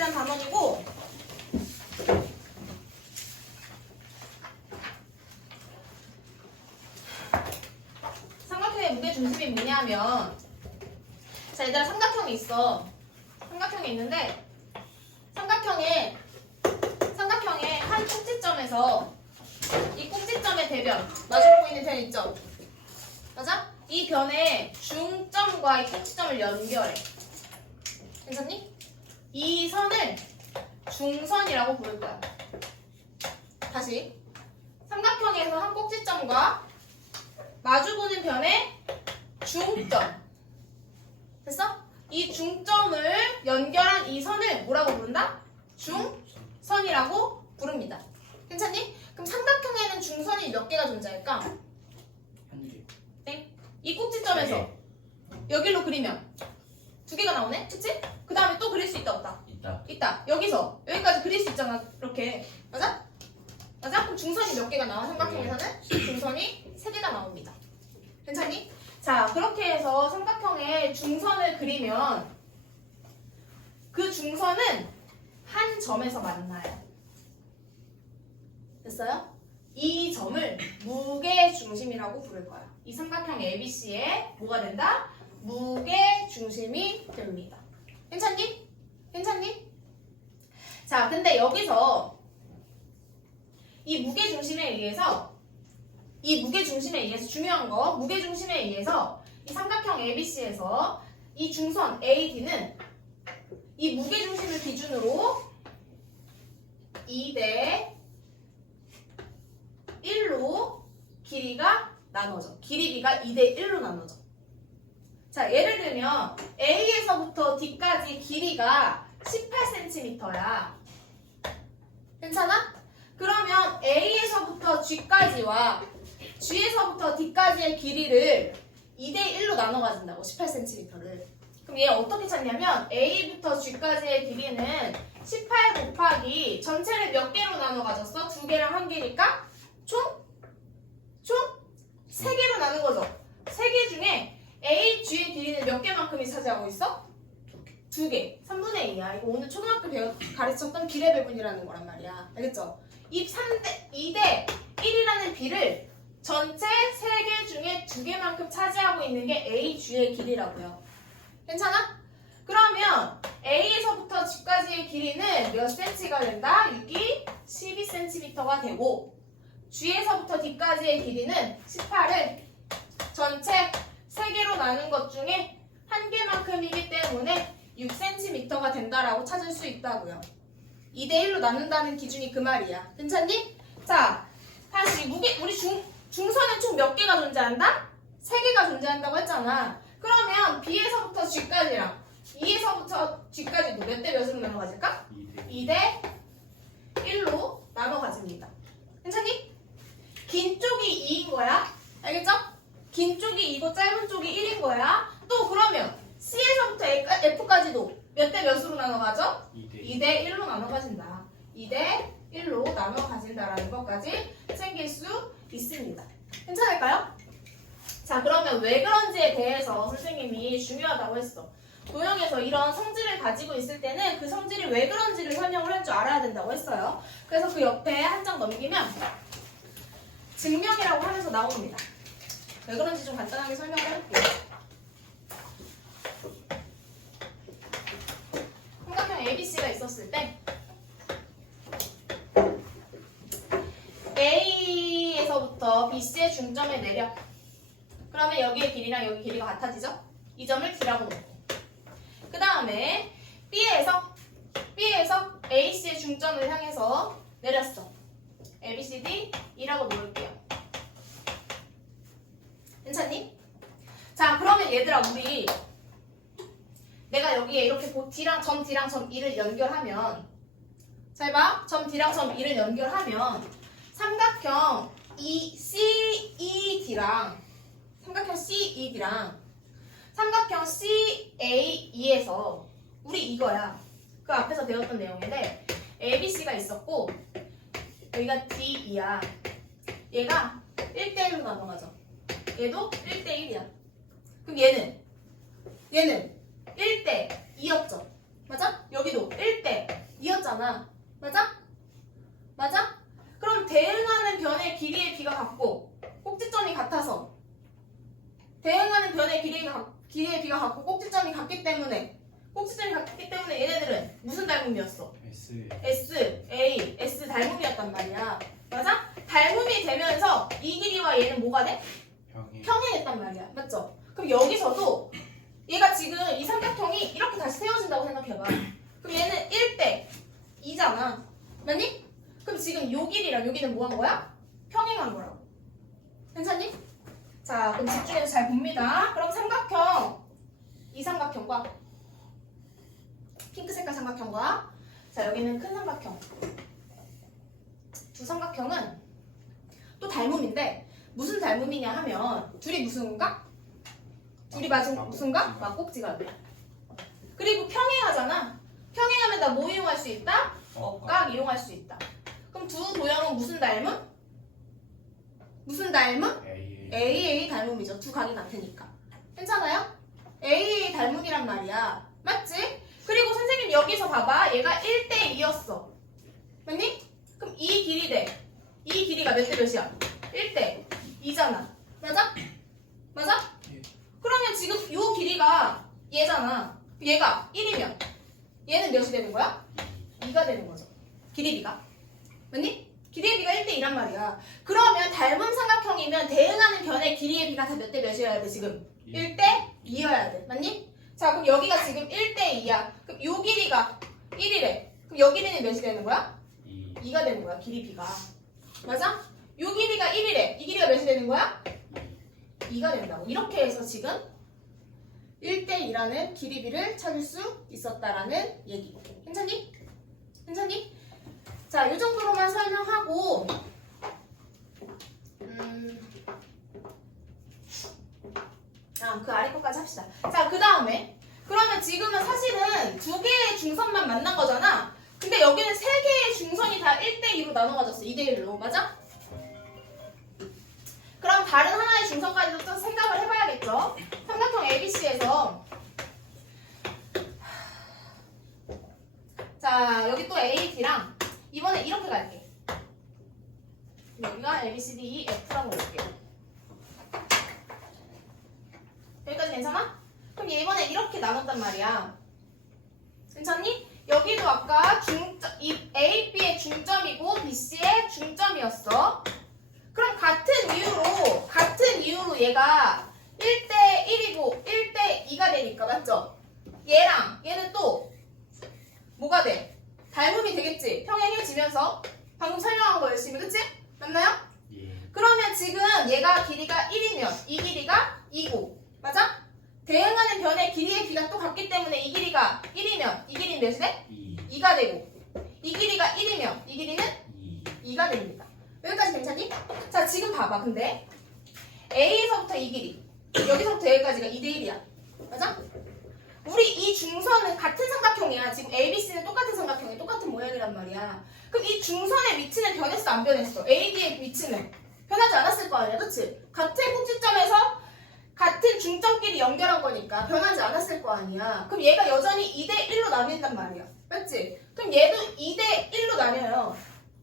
무게중심이란 단원이고 삼각형의 무게중심이 뭐냐면 자 얘들아 삼각형이 있어. 삼각형이 있는데 삼각형의 한 꼭지점에서 이 꼭지점의 대변 마주 보이는 변 있죠? 맞아? 이 변에 중점과 이 꼭지점을 연결해. 괜찮니? 이 선을 중선이라고 부를 거야. 다시 삼각형에서 한 꼭지점과 마주보는 변의 중점. 됐어? 이 중점을 연결한 이 선을 뭐라고 부른다? 중선이라고 부릅니다. 괜찮니? 그럼 삼각형에는 중선이 몇 개가 존재할까? 한 개. 네. 이 꼭지점에서 여기로 그리면 두 개가 나오네? 그치? 그 다음에 또 그릴 수 있다 없다? 있다. 있다. 여기서 여기까지 그릴 수 있잖아. 이렇게. 맞아? 맞아? 그럼 중선이 몇 개가 나와? 삼각형에서는 중선이 3개가 나옵니다. 괜찮니? 자, 그렇게 해서 삼각형에 중선을 그리면 그 중선은 한 점에서 만나요. 됐어요? 이 점을 무게중심이라고 부를 거야. 이 삼각형 ABC에 뭐가 된다? 무게중심이 됩니다. 괜찮니? 괜찮니? 자, 근데 여기서 이 무게중심에 의해서 중요한 거 무게중심에 의해서 이 삼각형 ABC에서 이 중선 AD는 이 무게중심을 기준으로 2대 1로 길이가 나눠져. 길이가 2대 1로 나눠져. 자, 예를 들면 A에서부터 D까지 길이가 18cm야. 괜찮아? 그러면 A에서부터 G까지와 G에서부터 D까지의 길이를 2대 1로 나눠 가진다고. 18cm를. 그럼 얘 어떻게 찾냐면 A부터 G까지의 길이는 18 곱하기 전체를 몇 개로 나눠 가졌어? 2개랑 1개니까 총 3개로 나눈 거죠. 3개 중에 A, G의 길이는 몇 개만큼이 차지하고 있어? 2개. 3분의 2야. 이거 오늘 초등학교 가르쳤던 비례 배분이라는 거란 말이야. 알겠죠? 이 2대 1이라는 비를 전체 3개 중에 2개만큼 차지하고 있는 게 A, G의 길이라고요. 괜찮아? 그러면 A에서부터 G까지의 길이는 몇 cm가 된다? 6이 12cm가 되고 G에서부터 D까지의 길이는 18을 전체 3개로 나눈 것 중에 1개만큼이기 때문에 6cm가 된다라고 찾을 수 있다고요. 2대 1로 나눈다는 기준이 그 말이야. 괜찮니? 자, 다시 우리 중선은 총 몇 개가 존재한다? 3개가 존재한다고 했잖아. 그러면 B에서부터 G까지랑 E에서부터 G까지도 몇 대 몇으로 나눠 가질까? 2대 1로 나눠 가집니다. 괜찮니? 긴 쪽이 2인 거야. 알겠죠? 긴 쪽이 2고 짧은 쪽이 1인 거야. 또 그러면 C에서부터 F까지도 몇 대 몇으로 나눠 가죠? 2대 1로 나눠 가진다. 2대 1로 나눠 가진다라는 것까지 챙길 수 있습니다. 괜찮을까요? 자, 그러면 왜 그런지에 대해서 선생님이 중요하다고 했어. 도형에서 이런 성질을 가지고 있을 때는 그 성질이 왜 그런지를 설명을 할 줄 알아야 된다고 했어요. 그래서 그 옆에 한 장 넘기면 증명이라고 하면서 나옵니다. 왜 그런지 좀 간단하게 설명을 할게요. 삼각형 ABC가 있었을 때 A에서부터 BC의 중점에 내려. 그러면 여기의 길이랑 여기 길이가 같아지죠? 이 점을 D라고 놓고 그 다음에 B에서 AC의 중점을 향해서 내렸어. ABCD E라고 놓을게요. 괜찮니? 자, 그러면 얘들아 우리 내가 여기에 이렇게 D랑 점 E를 연결하면 잘 봐. 점 D랑 점 E를 연결하면 삼각형 CED랑 삼각형 CAE에서 우리 이거야. 그 앞에서 배웠던 내용인데 ABC가 있었고 여기가 DE야. 얘가 1대1로 나눠가죠. 얘도 1대1이야. 그럼 얘는 1대2였죠. 맞아? 여기도 1대 B잖아. 맞아? 맞아? 그럼 대응하는 변의 길이의 B가 같고 꼭지점이 같아서 대응하는 변의 길이의 B가 같고 꼭지점이 같기 때문에 얘네들은 무슨 닮음이었어? S. S, A, S 닮음이었단 말이야. 맞아? 닮음이 되면서 이 길이와 얘는 뭐가 돼? 평행. 평행했단 말이야. 맞죠? 그럼 여기서도 얘가 지금 이 삼각형이 이렇게 다시 세워진다고 생각해봐. 그럼 얘는 1대 2잖아. 맞니? 그럼 지금 요 길이랑 여기는 뭐 한 거야? 평행한 거라고. 괜찮니? 자, 그럼 집중해서 잘 봅니다. 그럼 삼각형, 이 삼각형과 핑크 색깔 삼각형과 자, 여기는 큰 삼각형. 두 삼각형은 또 닮음인데 무슨 닮음이냐 하면 둘이 무슨가? 둘이 무슨가? 막꼭지가 돼. 그리고 평행하잖아. 평행하면 나 뭐 이용할 수 있다? 억각 이용할 수 있다. 그럼 두 도형은 무슨 닮음? 무슨 닮음? A. AA 닮음이죠. 두 각이 같으니까. 괜찮아요? AA 닮음이란 말이야. 맞지? 그리고 선생님 여기서 봐봐. 얘가 1대 2였어. 맞니? 그럼 이 길이 돼. 이 길이가 몇 대 몇이야? 1대 2잖아. 맞아? 맞아? 예. 그러면 지금 이 길이가 얘잖아. 얘가 1이면 얘는 몇이 되는 거야? 2가 되는 거죠. 길이 B가. 맞니? 길이의 B가 1대 2란 말이야. 그러면 닮은 삼각형이면 대응하는 변의 길이의 B가 다 몇 대 몇이어야 돼 지금? 1대 2여야 돼. 맞니? 자, 그럼 여기가 지금 1대 2야. 그럼 요 길이가 1이래. 그럼 요 길이는 몇이 되는 거야? 2. 2가 되는 거야. 길이 B가. 맞아? 요 길이가 1이래. 이 길이가 몇이 되는 거야? 2가 된다고. 이렇게 해서 지금 1대 2라는 길이 B를 찾을 수 있었다라는 얘기. 괜찮니? 괜찮니? 자, 이 정도로만 설명하고 그 아래 것까지 합시다. 자, 그 다음에 그러면 지금은 사실은 두 개의 중선만 만난 거잖아. 근데 여기는 세 개의 중선이 다 1대 2로 나눠가졌어. 2대 1로. 맞아? 그럼 다른 하나의 중선까지도 또 생각을 해봐야겠죠. 삼각형 ABC에서 자, 여기 또 A, D랑 이번에 이렇게 갈게. 여기가 A, B, C, D, E, F라고 볼게요. 여기까지 괜찮아? 그럼 얘 이번에 이렇게 나눴단 말이야. 괜찮니? 여기도 아까 이 A, B의 중점이고 B, C의 중점이었어. 그럼 같은 이유로 얘가 1대 1이고 1대 2가 되니까 맞죠? 얘랑 얘는 또 뭐가 돼? 닮음이 되겠지? 평행해지면서 방금 설명한 거 열심히, 그치? 맞나요? 예. 그러면 지금 얘가 길이가 1이면 이 길이가 2고 맞아? 대응하는 변의 길이의 B가 또 같기 때문에 이 길이가 1이면 이 길이는 몇이 돼? 2. 2가 되고 이 길이가 1이면 이 길이는 2. 2가 됩니다. 여기까지 괜찮니? 자, 지금 봐봐. 근데 A에서부터 이 길이 여기서부터 여기까지가 2대 1이야. 맞아? 우리 이 중선은 같은 삼각형이야. 지금 ABC는 똑같은 삼각형이 똑같은 모양이란 말이야. 그럼 이 중선의 위치는 변했어 안 변했어? AD의 위치는 변하지 않았을 거 아니야. 그치? 같은 꼭지점에서 같은 중점끼리 연결한 거니까 변하지 않았을 거 아니야. 그럼 얘가 여전히 2대 1로 나뉜단 말이야. 맞지? 그럼 얘도 2대 1로 나뉘어요.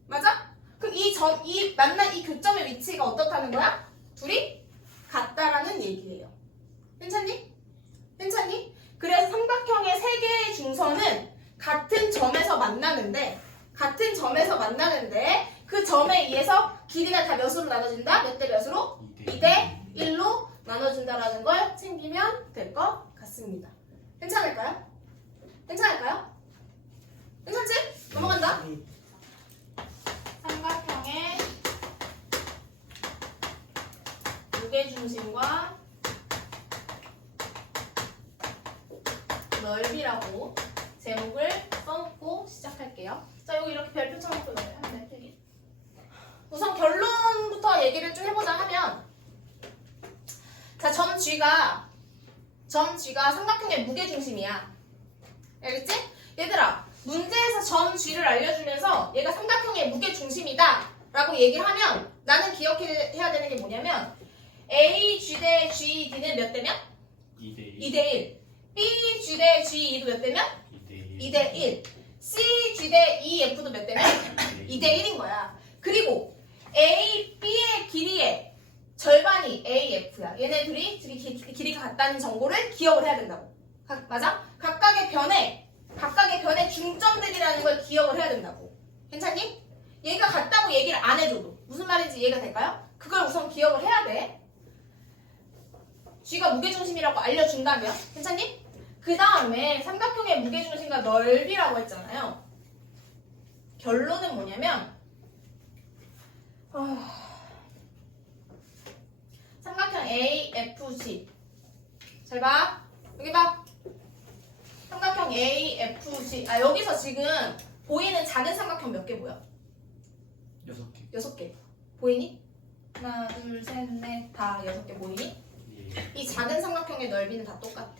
맞아? 그럼 이 만난 이 교점의 위치가 어떻다는 거야? 둘이 같다라는 얘기예요. 괜찮니? 괜찮니? 그래서 삼각형의 세 개의 중선은 같은 점에서 만나는데 그 점에 의해서 길이가 다 몇으로 나눠진다? 몇 대 몇으로? 2대 1로 나눠진다라는 걸 챙기면 될 것 같습니다. 괜찮을까요? 괜찮을까요? 괜찮지? 넘어간다. 삼각형의 무게중심과 넓이라고 제목을 써놓고 시작할게요. 자, 여기 이렇게 별표 쳐놓고 있어요. 네, 우선 결론부터 얘기를 좀 해보자 하면 자, 점 G가 삼각형의 무게중심이야. 알겠지? 얘들아, 문제에서 점 G를 알려주면서 얘가 삼각형의 무게중심이다 라고 얘기하면 나는 기억해야 되는 게 뭐냐면 A, G 대 G, D는 몇 대면? 2대 1. 2대 1. B, G 대 G, E도 몇 대면? 2대 1. 2대 1. C, G 대 EF도 몇 대면? 2대 1인 거야. 그리고 A, B의 길이의 절반이 AF야. 얘네 둘이 길이가 같다는 정보를 기억을 해야 된다고. 맞아? 각각의 변의 중점들이라는 걸 기억을 해야 된다고. 괜찮니? 얘가 같다고 얘기를 안 해줘도 무슨 말인지 이해가 될까요? 그걸 우선 기억을 해야 돼. G가 무게중심이라고 알려준다면 괜찮니? 그 다음에 삼각형의 무게중심과 넓이라고 했잖아요. 결론은 뭐냐면 삼각형 AFG 잘 봐. 여기 봐. 삼각형 AFG 여기서 지금 보이는 작은 삼각형 몇 개 보여? 6개. 6개. 보이니? 하나, 둘, 셋, 넷, 다 6개 보이니? 예. 이 작은 삼각형의 넓이는 다 똑같아.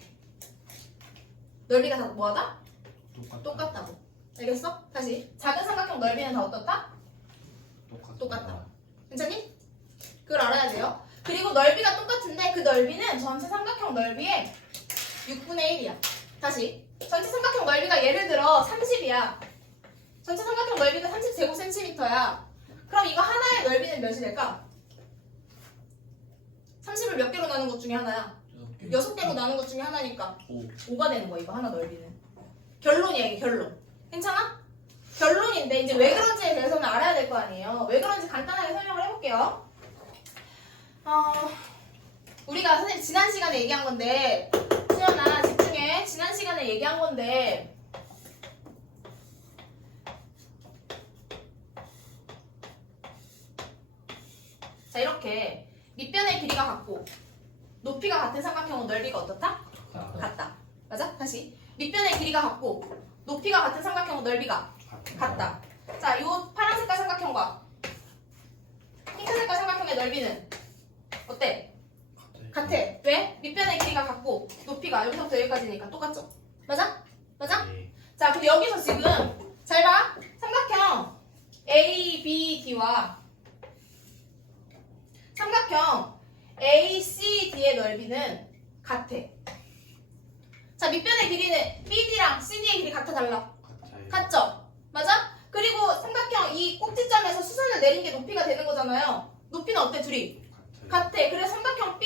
넓이가 다 뭐하다? 똑같다고. 알겠어? 다시. 작은 삼각형 넓이는 다 어떻다? 똑같다. 괜찮니? 그걸 알아야 돼요. 그리고 넓이가 똑같은데 그 넓이는 전체 삼각형 넓이의 6분의 1이야. 다시. 전체 삼각형 넓이가 예를 들어 30이야. 전체 삼각형 넓이가 30제곱센티미터야. 그럼 이거 하나의 넓이는 몇이 될까? 30을 몇 개로 나눈 것 중에 하나야. 6개로 나눈 것 중에 하나니까 5가 되는 거야. 이거 하나 넓이는. 결론이야 이게 결론. 괜찮아? 결론인데 이제 왜 그런지에 대해서는 알아야 될 거 아니에요. 왜 그런지 간단하게 설명을 해볼게요. 우리가 선생님 지난 시간에 얘기한 건데 수연아 집중해. 지난 시간에 얘기한 건데 자 이렇게 밑변의 길이가 같고 높이가 같은 삼각형은 넓이가 어떻다? 같다. 맞아? 다시 밑변의 길이가 같고 높이가 같은 삼각형은 넓이가 같다. 자, 이 파란 색깔 삼각형과 핑크 색깔 삼각형의 넓이는 어때? 같아. 왜? 밑변의 길이가 같고 높이가 여기서부터 여기까지니까 똑같죠? 맞아? 맞아? 예. 자, 근데 여기서 지금 잘 봐. 삼각형 ABD와 삼각형 ACD의 넓이는 같아. 자, 밑변의 길이는 BD랑 CD의 길이 같아 달라? 같아요. 같죠? 맞아? 그리고 삼각형 이 꼭지점에서 수선을 내린 게 높이가 되는 거잖아요. 높이는 어때 둘이? 같아. 그래서 삼각형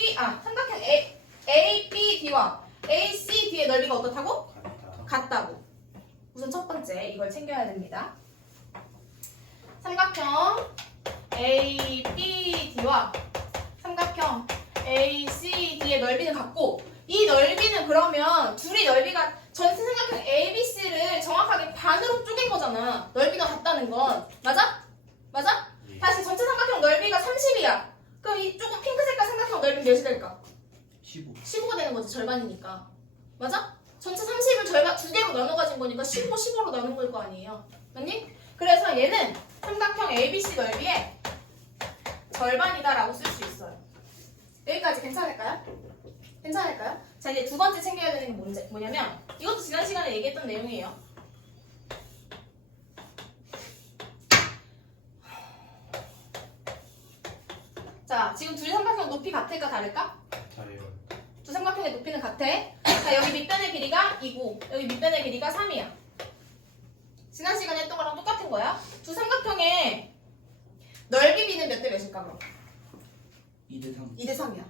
ABD와 ACD의 넓이가 어떻다고? 같다고. 우선 첫 번째 이걸 챙겨야 됩니다. 삼각형 ABD와 삼각형 ACD의 넓이는 같고 이 넓이는 그러면 둘이 넓이가 전체 삼각형 ABC를 정확하게 반으로 쪼갠 거잖아. 넓이가 같다는 건. 맞아? 맞아? 예. 다시 전체 삼각형 넓이가 30이야. 그럼 이 조금 핑크 색깔 삼각형 넓이는 몇이 될까? 15. 15가 되는 거지. 절반이니까. 맞아? 전체 30을 절반 두 개로 나눠 가진 거니까 15, 15로 나눈 걸 거 아니에요. 맞니? 그래서 얘는 삼각형 ABC 넓이의 절반이다라고 쓸 수 있어요. 여기까지 괜찮을까요? 괜찮을까요? 자, 이제 두 번째 챙겨야 되는 게 뭐냐면 이것도 지난 시간에 얘기했던 내용이에요. 자, 지금 둘 삼각형 높이 같을까 다를까? 같아요. 두 삼각형의 높이는 같아. 자, 여기 밑변의 길이가 2고 여기 밑변의 길이가 3이야. 지난 시간에 했던 거랑 똑같은 거야. 두 삼각형의 넓이 비는 몇 대 몇일까 그럼? 2대 3. 2대 3이야.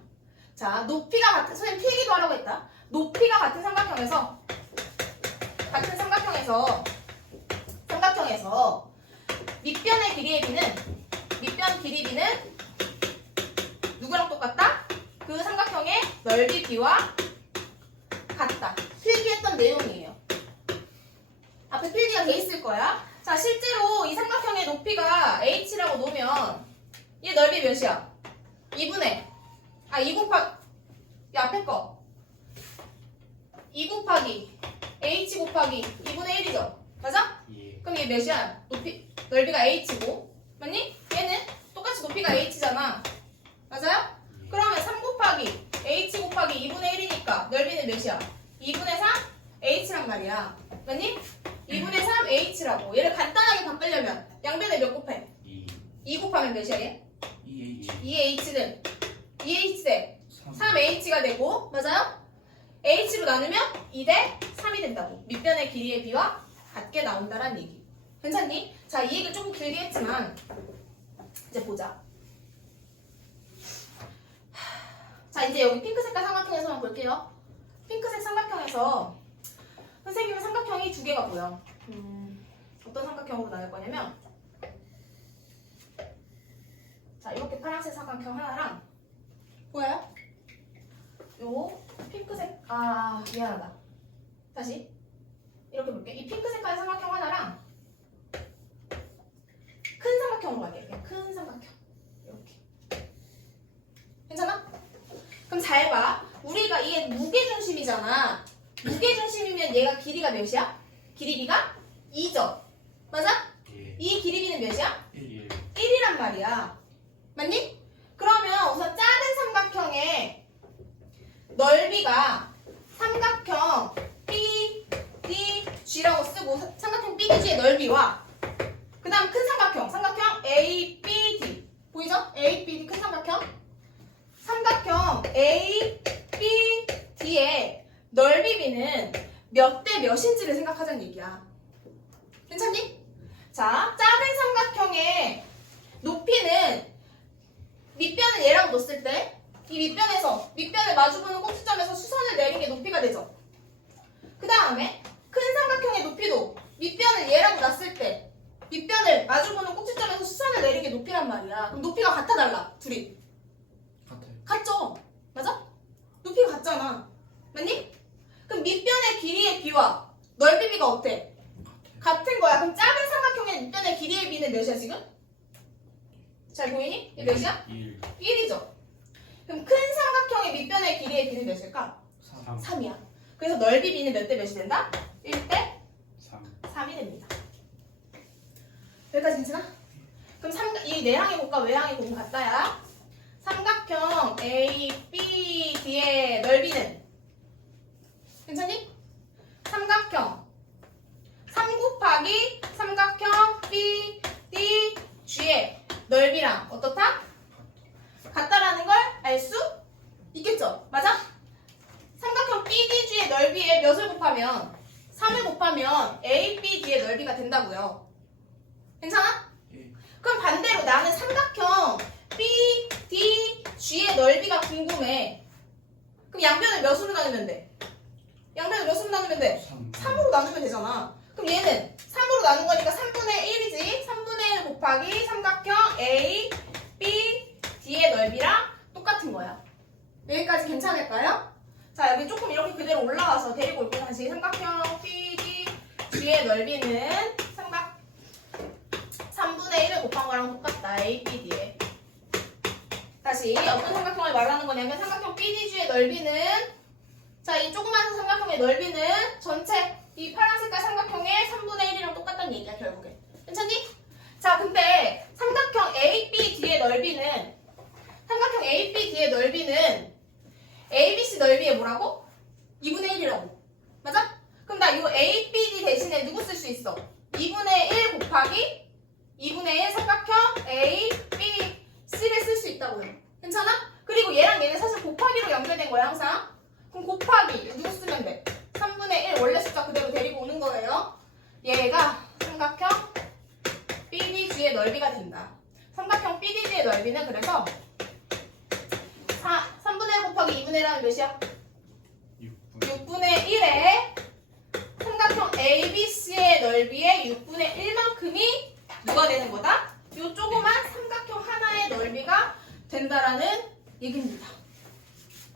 자, 높이가 같은 선생님 필기도 하라고 했다. 높이가 같은 삼각형에서 밑변의 길이의 비는 밑변 길이 비는 누구랑 똑같다? 그 삼각형의 넓이 비와 같다. 필기했던 내용이에요. 앞에 필기가 돼 있을 거야. 자, 실제로 이 삼각형의 높이가 h라고 놓으면 얘 넓이 몇이야? 2분의 2 곱하기 이 앞에 거 2 곱하기 h 곱하기 2분의 1이죠? 맞아? 예. 그럼 얘 몇이야? 넓이가 h고 맞니? 얘는 똑같이 높이가 h잖아. 맞아요? 예. 그러면 3 곱하기 h 곱하기 2분의 1이니까 넓이는 몇이야? 2분의 3 h란 말이야. 맞니? 2분의 3 h라고. 얘를 간단하게 바꾸려면 양변에 몇 곱해? 2. 2 곱하면 몇이야 얘? 2H. 2h는 2h 대 3. 3h가 되고 맞아요? h로 나누면 2대 3이 된다고. 밑변의 길이의 비와 같게 나온다란 얘기. 괜찮니? 자, 이 얘기를 조금 길게 했지만 이제 보자. 자, 이제 여기 핑크 색깔 삼각형에서만 볼게요. 핑크색 삼각형에서 선생님은 삼각형이 두 개가 보여. 어떤 삼각형으로 나올 거냐면, 자, 이렇게 파란색 삼각형 하나랑, 보여요? 요 핑크색, 미안하다. 다시 이렇게 볼게. 이 핑크 색깔 삼각형 하나랑 큰 삼각형으로 갈게. 그냥 큰 삼각형. 이렇게. 괜찮아? 그럼 잘 봐. 우리가 이게 무게중심이잖아. 무게중심이면 얘가 길이가 몇이야? 길이비가 2죠. 맞아? 예. 이 길이비는 몇이야? 1, 1이란 말이야. 맞니? 그러면 우선 작은 삼각형의 넓이가 삼각형 BDG라고 쓰고 삼각형 BDG의 넓이와 그 다음 큰 삼각형 ABD 보이죠? ABD 큰 삼각형 ABD의 넓이비는 몇 대 몇인지를 생각하자는 얘기야. 괜찮니? 자, 작은 삼각형의 높이는 밑변을 얘라고 뒀을 때 이 밑변을 마주보는 꼭지점에서 수선을 내린 게 높이가 되죠. 그 다음에 큰 삼각형의 높이도 밑변을 얘라고 놨을 때 밑변을 마주보는 꼭지점에서 수선을 내린 게 높이란 말이야. 그럼 높이가 같아 달라? 둘이? 같아요. 같죠? 맞아? 높이가 같잖아. 맞니? 그럼 밑변의 길이의 비와 넓이 비가 어때? 같은 거야. 그럼 작은 삼각형의 밑변의 길이의 비는 몇이야 지금? 잘 보이니? 이게 몇이야? 1, 1이죠. 그럼 큰 삼각형의 밑변의 길이의 비는 몇일까? 3, 3이야. 그래서 넓이 비는 몇 대 몇이 된다? 1대 3. 3이 됩니다. 여기까지 괜찮아? 그럼 이 내항의 곱과 외항의 곱은 같다야. 삼각형 ABD의 넓이는 괜찮니? 삼각형 3 곱하기 삼각형 BDG의 넓이랑 어떻다? 같다라는 걸 알 수 있겠죠? 맞아? 삼각형 BDG의 넓이에 몇을 곱하면 3을 곱하면 ABD의 넓이가 된다고요. 괜찮아? 예. 그럼 반대로 나는 삼각형 BDG의 넓이가 궁금해. 그럼 양변을 몇으로 나누면 돼? 양변을 몇으로 나누면 돼? 3. 3으로 나누면 되잖아. 그럼 얘는 3으로 나눈 거니까 3분의 1이지. 3분의 1 곱하기 삼각형 A, B, D의 넓이랑 똑같은 거야. 여기까지 괜찮을까요? 자, 여기 조금 이렇게 그대로 올라와서 데리고 올게. 다시 삼각형 B, D, G의 넓이는 3분의 1을 곱한 거랑 똑같다. A, B, D에. 다시 어떤 삼각형을 말하는 거냐면 삼각형 BDG의 넓이는 자, 이 조그만 삼각형의 넓이는 전체 이 파란 색깔 삼각형의 3분의 1이랑 똑같다는 얘기야, 결국에. 괜찮니? 자, 근데 삼각형 ABD의 넓이는 ABC 넓이의 뭐라고? 2분의 1이라고. 맞아? 그럼 나 이거 ABD 대신에 누구 쓸 수 있어? 2분의 1 곱하기 2분의 1 삼각형 ABC를 쓸 수 있다고요. 괜찮아? 그리고 얘랑 얘는 사실 곱하기로 연결된 거야, 항상. 그럼 곱하기 누구 쓰면 돼? 3분의 1 원래 숫자 그대로 데리고 오는 거예요. 얘가 삼각형 BDG의 넓이가 된다. 삼각형 BDG의 넓이는 그래서 3분의 1 곱하기 2분의 1 하면 몇이야? 6분의 1에 삼각형 ABC의 넓이의 6분의 1만큼이 누가 되는 거다? 이 조그만 삼각형 하나의 넓이가 된다라는 얘기입니다.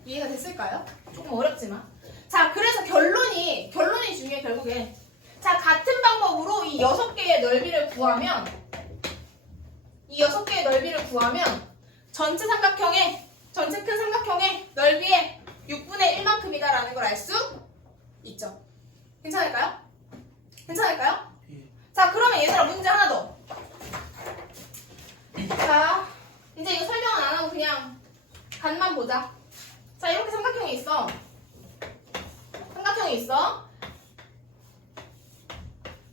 이해가 됐을까요? 조금 어렵지만. 자, 그래서 결론이 중요해, 결국에. 자, 같은 방법으로 이 6개의 넓이를 구하면 전체 큰 삼각형의 넓이의 6분의 1만큼이다라는 걸 알 수 있죠. 괜찮을까요? 예. 자, 그러면 얘들아 문제 하나 더. 자, 이제 이거 설명은 안 하고 그냥 간만 보자. 자, 이렇게 삼각형이 있어.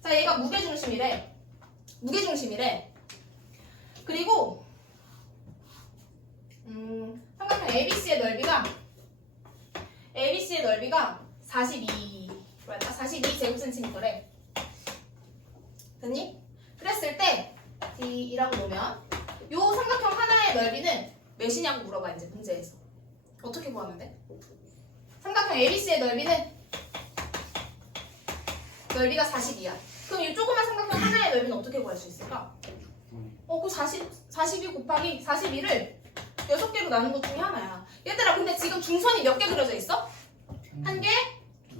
자, 얘가 무게중심이래. 그리고 삼각형 ABC의 넓이가 42 제곱센티미터래. 됐니? ABC의 넓이는 몇이냐고 물어봐 이제 문제에서. 어떻게 구하면 돼? 삼각형 ABC의 넓이는 넓이가 40이야. 그럼 이 조그만 삼각형 하나의 넓이는 어떻게 구할 수 있을까? 그 42 곱하기 41을 6개로 나눈 것 중에 하나야. 얘들아 근데 지금 중선이 몇 개 그려져 있어? 한 개?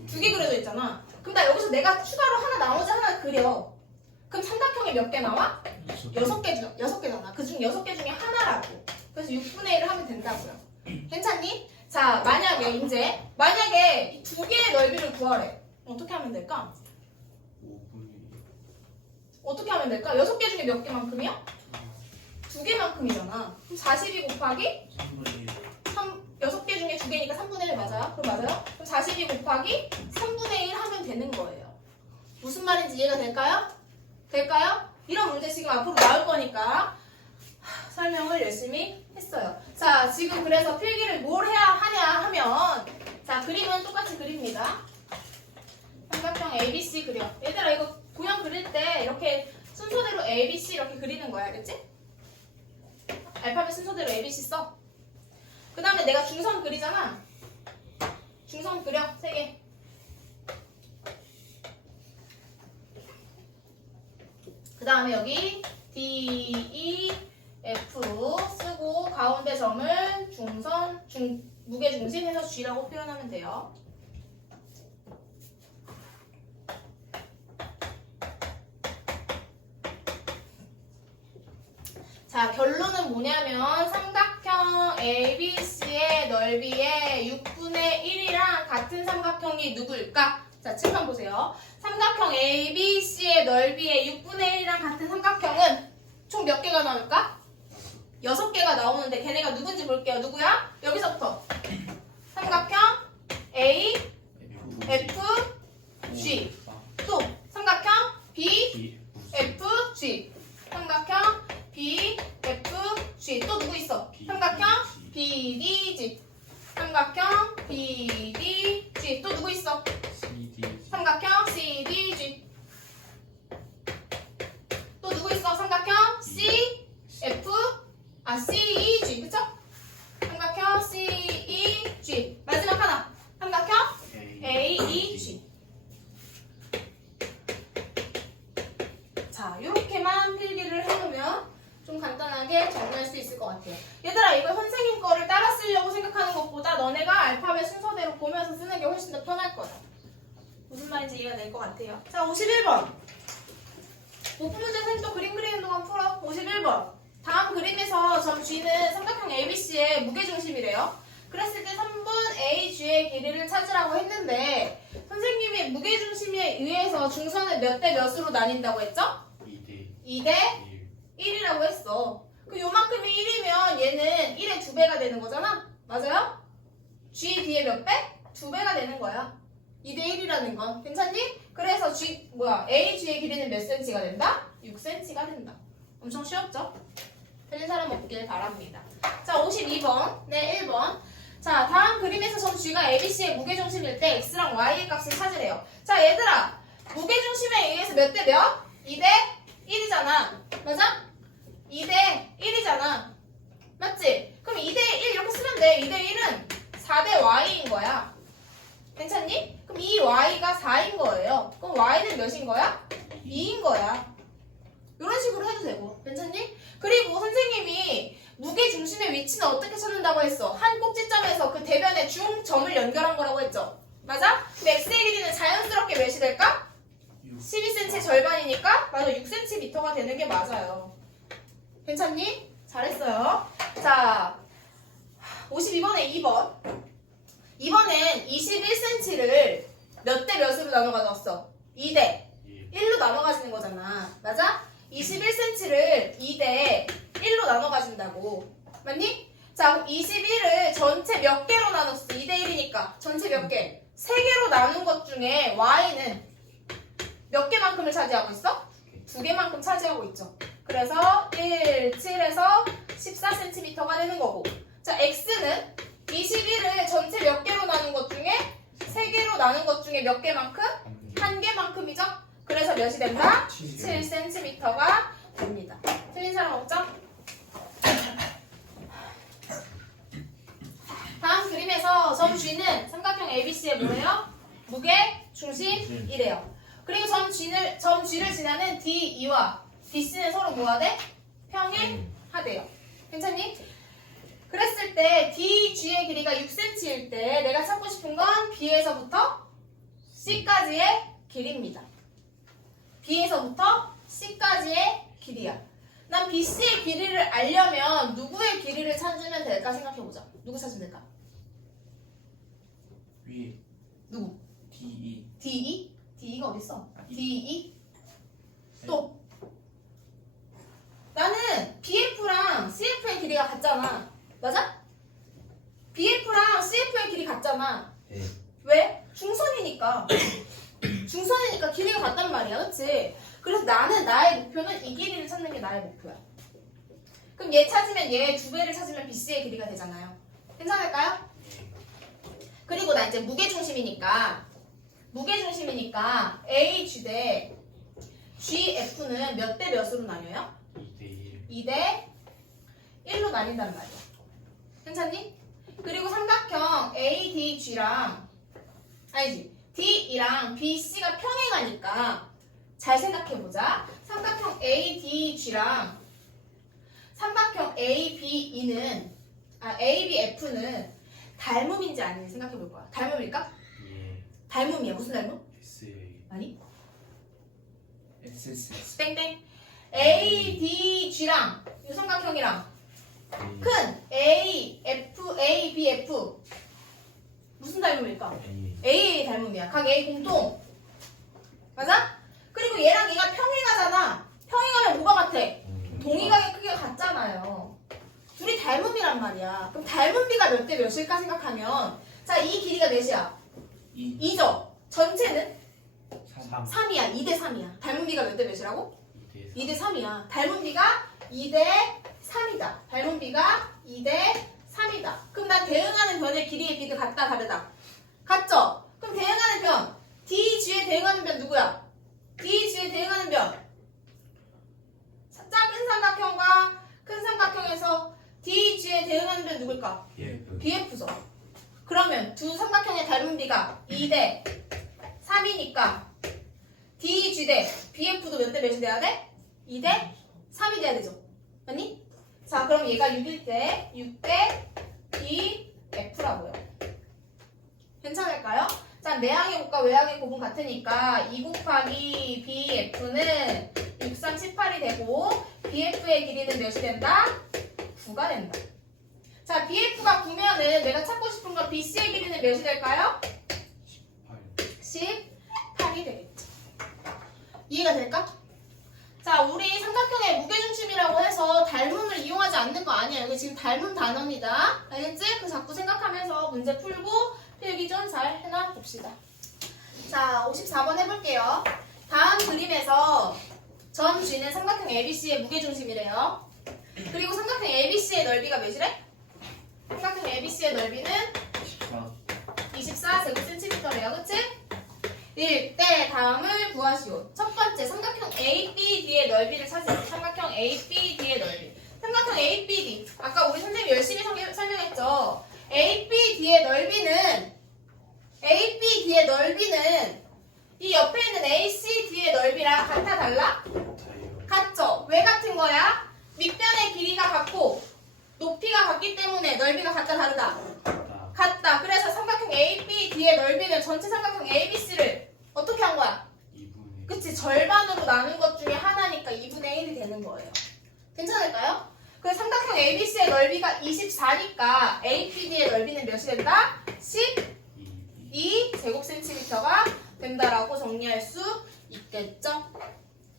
2개 그려져 있잖아. 그럼 나 여기서 내가 추가로 하나 나머지 하나 그려. 그럼 삼각형이 몇 개 나와? 6개잖아. 그중 6개 중에 하나라고. 그래서 6분의 1을 하면 된다고요. 괜찮니? 자, 만약에 이 2개의 넓이를 구하래. 어떻게 하면 될까? 6개 중에 몇 개만큼이야? 2개만큼이잖아. 그럼 42 곱하기 6개 중에 2개니까 3분의 1 맞아요? 그럼 맞아요? 그럼 42 곱하기 3분의 1 하면 되는 거예요. 무슨 말인지 이해가 될까요? 이런 문제 지금 앞으로 나올 거니까 설명을 열심히 했어요. 자, 지금 그래서 필기를 뭘 해야 하냐 하면 자, 그림은 똑같이 그립니다. 삼각형 ABC 그려. 얘들아 이거 도형 그릴 때 이렇게 순서대로 ABC 이렇게 그리는 거야. 알겠지? 알파벳 순서대로 ABC 써. 그 다음에 내가 중선 그리잖아. 중선 그려. 3개. 그 다음에 여기 D, E, F 쓰고 가운데 점을 무게중심 해서 G라고 표현하면 돼요. 자, 결론은 뭐냐면 삼각형 ABC의 넓이의 6분의 1이랑 같은 삼각형이 누구일까? 자, 칠판 보세요. 삼각형 ABC의 넓이의 6분의 1이랑 같은 삼각형은 총 몇 개가 나올까? 6개가 나오는데 걔네가 누군지 볼게요. 누구야? 여기서부터 삼각형 A, F, G 또 삼각형 B, F, G 삼각형 B, F, G 또 누구 있어? 삼각형 B, D, G 삼각형 B, D, G 또 누구 있어? 삼각형 C, D, G 또 누구 있어? 삼각형 C, F, C, E, G 그쵸? 삼각형 C, E, G 마지막 하나 삼각형 A, E, G 자, 요렇게만 필기를 해놓으면 좀 간단하게 정리할 수 있을 것 같아요. 얘들아 이거 선생님 거를 따라 쓰려고 생각하는 것보다 너네가 알파벳 순서대로 보면서 쓰는 게 훨씬 더 편할 거야. 무슨 말인지 이해가 될 것 같아요. 자, 51번 오픈 문제 선생님 또 그림 그리는 동안 풀어. 51번 다음 그림에서 점 G는 삼각형 ABC의 무게중심이래요. 그랬을 때 3분 AG의 길이를 찾으라고 했는데 선생님이 무게중심에 의해서 중선을 몇 대 몇으로 나뉜다고 했죠? 2대 1이라고 했어. 그 요만큼이 1이면 얘는 1의 2배가 되는 거잖아? 맞아요? G 뒤에 몇 배? 2배가 되는 거야. 2대 1이라는 건. 괜찮니? 그래서 AG의 길이는 몇 cm가 된다? 6cm가 된다. 엄청 쉬웠죠? 틀린 사람 없길 바랍니다. 자, 52번. 네, 1번. 자, 다음 그림에서 점 G가 ABC의 무게중심일 때 X랑 Y의 값을 찾으래요. 자, 얘들아. 무게중심에 의해서 몇 대 몇? 2대 1이잖아. 맞아? 2대 1이잖아. 맞지? 그럼 2대 1 이렇게 쓰면 돼. 2대 1은 4대 Y인 거야. 괜찮니? 그럼 이 Y가 4인 거예요. 그럼 Y는 몇인 거야? 2인 거야. 이런 식으로 해도 되고. 괜찮니? 그리고 선생님이 무게중심의 위치는 어떻게 찾는다고 했어? 한 꼭지점에서 그 대변의 중점을 연결한 거라고 했죠? 맞아? 그럼 X의 길이는 자연스럽게 몇이 될까? 12cm 절반이니까 맞아 6cm가 되는 게 맞아요. 괜찮니? 잘했어요. 자, 52번에 2번. 이번엔 21cm를 몇 대 몇으로 나눠 가졌어? 2대 1로 나눠 가지는 거잖아. 맞아? 21cm를 2대 1로 나눠 가진다고. 맞니? 자, 그럼 21을 전체 몇 개로 나눴어? 2대 1이니까. 전체 몇 개? 3개로 나눈 것 중에 Y는 몇 개만큼을 차지하고 있어? 2개만큼 차지하고 있죠. 그래서 1, 7에서 14cm가 되는 거고. 자, X는 21을 전체 몇 개로 나눈 것 중에 3개로 나눈 것 중에 몇 개만큼? 1개만큼이죠? 그래서 몇이 된다? 7cm가 됩니다. 틀린 사람 없죠? 그래서 점 G는 삼각형 ABC의 뭐예요? 무게, 중심, 이래요. 그리고 점 G를 지나는 DE와 DC는 서로 뭐하대? 평행하대요. 괜찮니? 그랬을 때 DG의 길이가 6cm일 때 내가 찾고 싶은 건 B에서부터 C까지의 길이입니다. B에서부터 C까지의 길이야. 난 BC의 길이를 알려면 누구의 길이를 찾으면 될까 생각해보자. 누구 찾으면 될까? 위에 누구? DE. DE? DE가 어딨어? DE? 또 나는 BF랑 CF의 길이가 같잖아. 맞아? BF랑 CF의 길이 같잖아. 네. 왜? 중선이니까. 중선이니까 길이가 같단 말이야. 그치? 그래서 나는 나의 목표는 이 길이를 찾는 게 나의 목표야. 그럼 얘 찾으면 얘 두 배를 찾으면 BC의 길이가 되잖아요. 괜찮을까요? 그리고 나 이제 무게중심이니까 AG 대 GF는 몇 대 몇으로 나뉘어요? 2대1. 2대 1로 나뉜단 말이야. 괜찮니? 그리고 삼각형 ADG랑 아니지 D이랑 BC가 평행하니까 잘 생각해보자. 삼각형 ADG랑 삼각형 ABF는 닮음인지 아닌지 생각해볼 거야. 닮음일까? 예. 닮음이야. 무슨 닮음? SA. 아니? SSS. 땡땡. ADG랑 이 삼각형이랑 큰 ABF 무슨 닮음일까? A 닮음이야. 각 A 공통. 맞아? 그리고 얘랑 얘가 평행하잖아. 평행하면 뭐가 같아? 동의각의 크기가 같잖아요. 둘이 닮음이란 말이야. 그럼 닮은 비가 몇 대 몇일까 생각하면 자, 이 길이가 몇이야? 2죠? 전체는? 3. 3이야. 2대 3이야. 닮은 비가 몇 대 몇이라고? 2대 2대 3이야. 닮은 비가 2대 3이다. 닮은 비가 2대 3이다. 그럼 난 대응하는 변의 길이의 비도 같다 다르다? 같죠? 그럼 대응하는 변 DG에 대응하는 변 누구야? DG에 대응하는 변 작은 삼각형과 큰 삼각형에서 DG에 대응하는 변 누굴까? BF. BF죠. 그러면 두 삼각형의 닮은 비가 2대 3이니까 DG 대 BF도 몇 대 몇이 돼야 돼? 2대 3이 돼야 되죠. 맞니? 자, 그럼 얘가 6일 때 6대 BF라고요. 괜찮을까요? 자, 내항의 곱과 외항의 곱은 같으니까 2 곱하기 BF는 6, 3, 18이 되고 BF의 길이는 몇이 된다? 9가 된다. 자, BF가 9면은 내가 찾고 싶은 건 BC의 길이는 몇이 될까요? 18이 되겠죠. 이해가 될까? 자, 우리 삼각형의 무게중심이라고 해서 닮음을 이용하지 않는 거 아니야. 여기 지금 닮음 단어입니다. 알겠지? 그 자꾸 생각하면서 문제 풀고 필기 좀 잘 해놔 봅시다. 자, 54번 해볼게요. 다음 그림에서 점 G는 삼각형 ABC의 무게중심이래요. 그리고 삼각형 ABC의 넓이가 몇이래? 삼각형 ABC의 넓이는 24제곱cm래요. 그치? 때 다음을 구하시오. 첫 번째 삼각형 ABD의 넓이를 찾으세요. 삼각형 ABD의 넓이. 삼각형 ABD. 아까 우리 선생님이 열심히 설명했죠. ABD의 넓이는 이 옆에 있는 ACD의 넓이랑 같아 달라? 같죠? 왜 같은 거야? 밑변의 길이가 같고 높이가 같기 때문에 넓이가 같다 다르다? 같다. 그래서 삼각형 ABD의 넓이는 전체 삼각형 ABC를 어떻게 한 거야? 2분의 그치? 절반으로 나눈 것 중에 하나니까 2분의 1이 되는 거예요. 괜찮을까요? 그래서 삼각형 ABC의 넓이가 24니까 ABD의 넓이는 몇이 된다? 12제곱cm가 된다라고 정리할 수 있겠죠?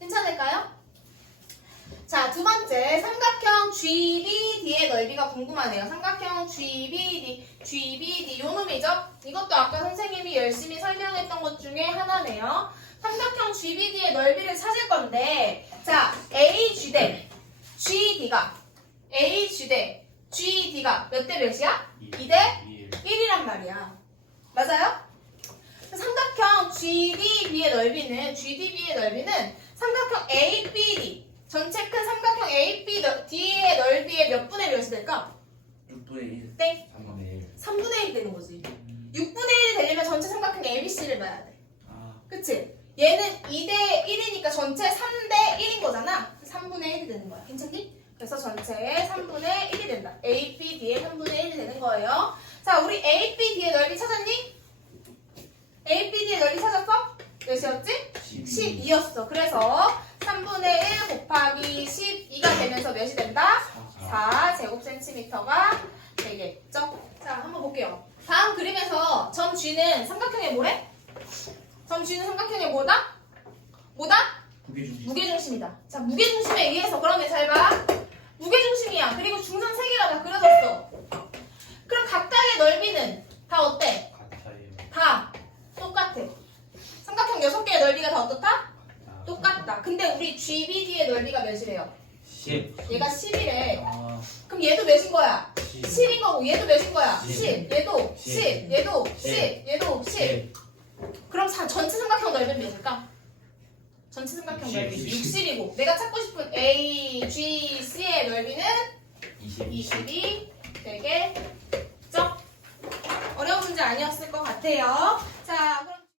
괜찮을까요? 자, 두 번째 삼각형 GBD의 넓이가 궁금하네요. 삼각형 GBD 요 놈이죠? 이것도 아까 선생님이 열심히 설명했던 것 중에 하나네요. 삼각형 GBD의 넓이를 찾을 건데 자, AG 대 GD가 몇 대 몇이야? 2대 1이란 말이야. 맞아요? 삼각형 GDB의 넓이는 삼각형 ABD 전체 큰 삼각형 ABD의 넓이의 몇 분의 몇이 될까? 6분의 1. 땡. 3분의 1. 3분의 1이 되는 거지. 6분의 1이 되려면 전체 삼각형 ABC를 봐야 돼. 아, 그치? 얘는 2대 1이니까 전체 3대 1인 거잖아. 3분의 1이 되는 거야. 괜찮니? 그래서 전체의 3분의 1이 된다. ABD의 3분의 1이 되는 거예요. 자, 우리 ABD의 넓이 찾았니? ABD의 넓이 찾았어? 몇이었지? 12였어. 그래서 3분의 1 곱하기 12가 되면서 몇이 된다? 4제곱센티미터가 되겠죠? 자, 한번 볼게요. 다음 그림에서 점 G는 삼각형의 뭐래? 점 G는 삼각형의 뭐다? 뭐다? 무게중심. 무게중심이다. 자, 무게중심에 의해서 그러면 잘 봐. 무게중심이야. 그리고 중선 3개가 다 그려졌어. 그럼 각각의 넓이는 다 어때? 같아요. 다 똑같아. 삼각형 6개의 넓이가 다 어떻다? 아, 똑같다. 근데 우리 GBD의 넓이가 몇이래요? 10. 얘가 10이래. 아, 그럼 얘도 몇인 거야? 10. 10인 거고 얘도 몇인 거야? 10. 10. 얘도 10. 10. 얘도 10. 10. 얘도 10. 그럼 전체 삼각형 넓이는 몇일까? 전체 삼각형 60. 넓이 60이고 내가 찾고 싶은 A, G, C의 넓이는 20이 되겠죠? 어려운 문제 아니었을 것 같아요. 자, 그럼